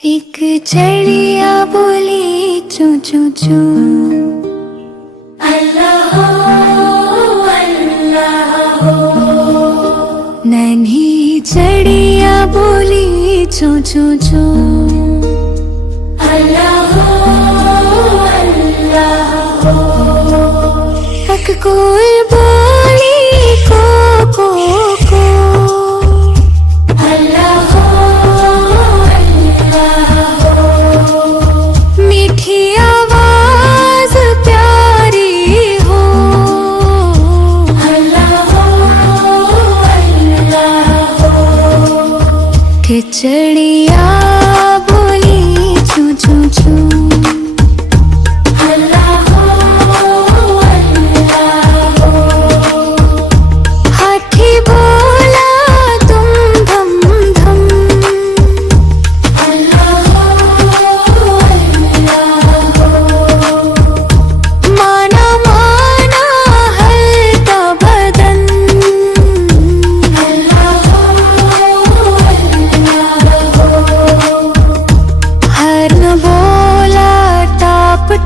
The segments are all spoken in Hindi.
एक चिड़िया बोली चू चू चू, अल्लाह हो अल्लाह हो। नन्ही चिड़िया बोली चू चू चू, अल्लाह हो अल्लाह हो। कोई बोली को को को, अल्लाह हो अल्लाह हो। मीठी आवाज प्यारी हो, अल्लाह हो अल्लाह हो। कि चिड़िया बोली चू चू चू,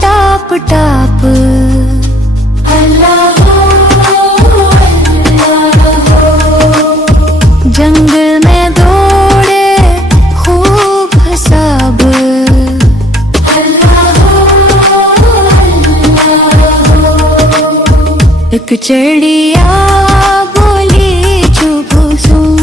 टाप टाप, अल्लाह हो अल्लाह हो। जंगल में दौड़े खूब हसाब, अल्लाह हो अल्लाह हो। एक चिड़िया बोली चुप सुन,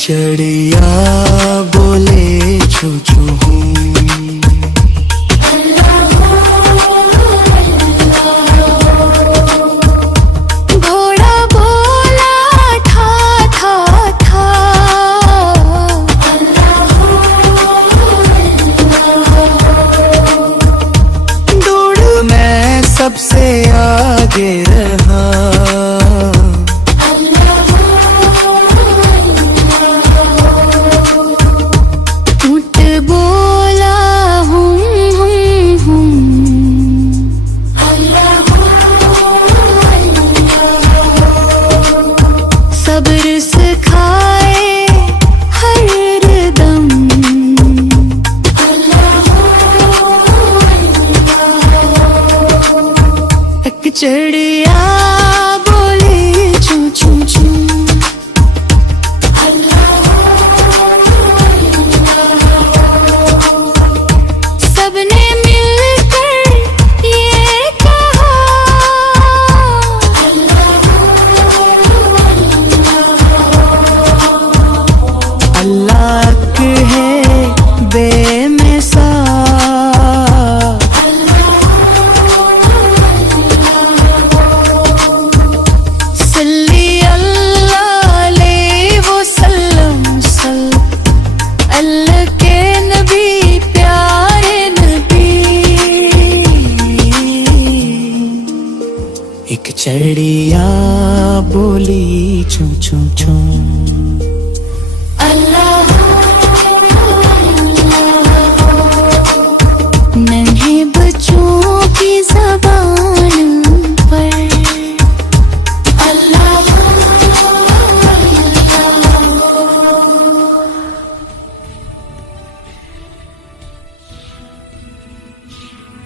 चिड़िया बोले छू छू हूँ, घोड़ा बोला था था था, दौड़ में सबसे आगे रहा, सब्र सिखाए हर दम, एक चिड़िया बोली चू चू चू, सबने मिलकर ये कहा, अल्लाह है बेमिसाल, सल्ली अल्लाह ले वो सल्लम सल, अल्लाह के नबी प्यारे नबी। एक चिड़िया बोली चू चू चू।